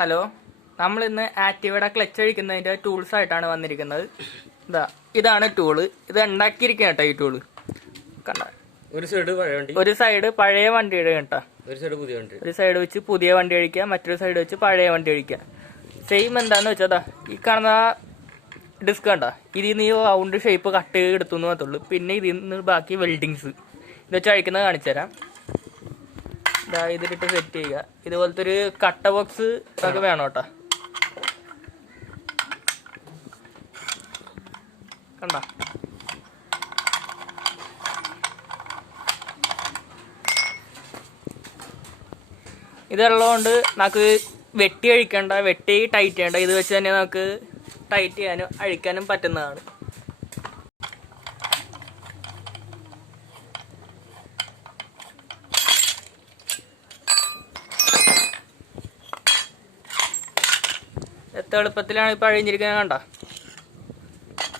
Hello, നമ്മളിന്ന് ആക്റ്റീവയുടെ clutch അഴിക്കുന്നതിൻ്റെ ടൂൾസായിട്ടാണ് വന്നിരിക്കുന്നത്. ഇതാണ് ടൂള്. ഇത് ഉണ്ടാക്കിയിരിക്കുക കേട്ടോ. ഈ ടൂള് കണ്ട, ഒരു സൈഡ് പഴയ വണ്ടി കേട്ടോ, ഒരു സൈഡ് വെച്ച് പുതിയ വണ്ടി അഴിക്കുക, മറ്റൊരു സൈഡ് വെച്ച് പഴയ വണ്ടി അഴിക്കുക. സെയിം എന്താന്ന് വെച്ചാൽ ഈ കാണുന്ന ഡിസ്ക് കണ്ട, ഇതിൽ നിന്ന് ഈ റൗണ്ട് ഷേപ്പ് കട്ട് ചെയ്ത് എടുത്തു എന്ന് മാത്രമേ. പിന്നെ ഇതിൽ നിന്ന് ബാക്കി വെൽഡിങ്സ് ഇത് വെച്ച് അഴിക്കുന്നത് കാണിച്ചു തരാം. ഇതിലിട്ട് സെറ്റ് ചെയ്യുക. ഇതുപോലത്തെ ഒരു കട്ട ബോക്സ് ഒക്കെ വേണം കേട്ടോ. കണ്ട, ഇതുള്ളതുകൊണ്ട് നമുക്ക് വെട്ടി അഴിക്കേണ്ട, വെട്ടി ടൈറ്റ് ചെയ്യേണ്ട. ഇത് വെച്ച് തന്നെ നമുക്ക് ടൈറ്റ് ചെയ്യാനും അഴിക്കാനും പറ്റുന്നതാണ്. എത്ര എളുപ്പത്തിലാണ് ഇപ്പോൾ അഴിഞ്ഞിരിക്കുന്നത് കണ്ട.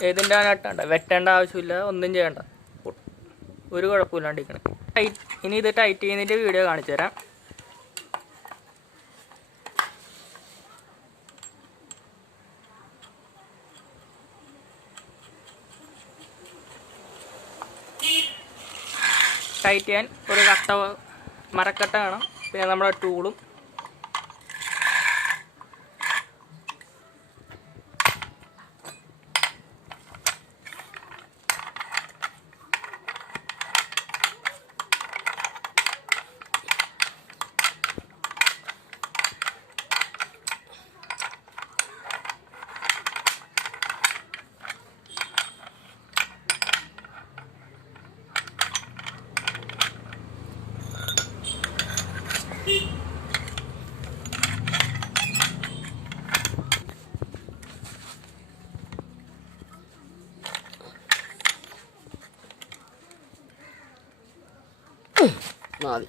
ഏതിൻ്റെ നട്ടണ്ട, വെട്ടേണ്ട ആവശ്യമില്ല, ഒന്നും ചെയ്യണ്ട, ഒരു കുഴപ്പമില്ലാണ്ടിരിക്കണം. ഇനി ഇത് ടൈറ്റ് ചെയ്യുന്നതിൻ്റെ വീഡിയോ കാണിച്ചു തരാം. ടൈറ്റ് ചെയ്യാൻ ഒരു മരക്കട്ട വേണം, പിന്നെ നമ്മുടെ ടൂളും. മതി.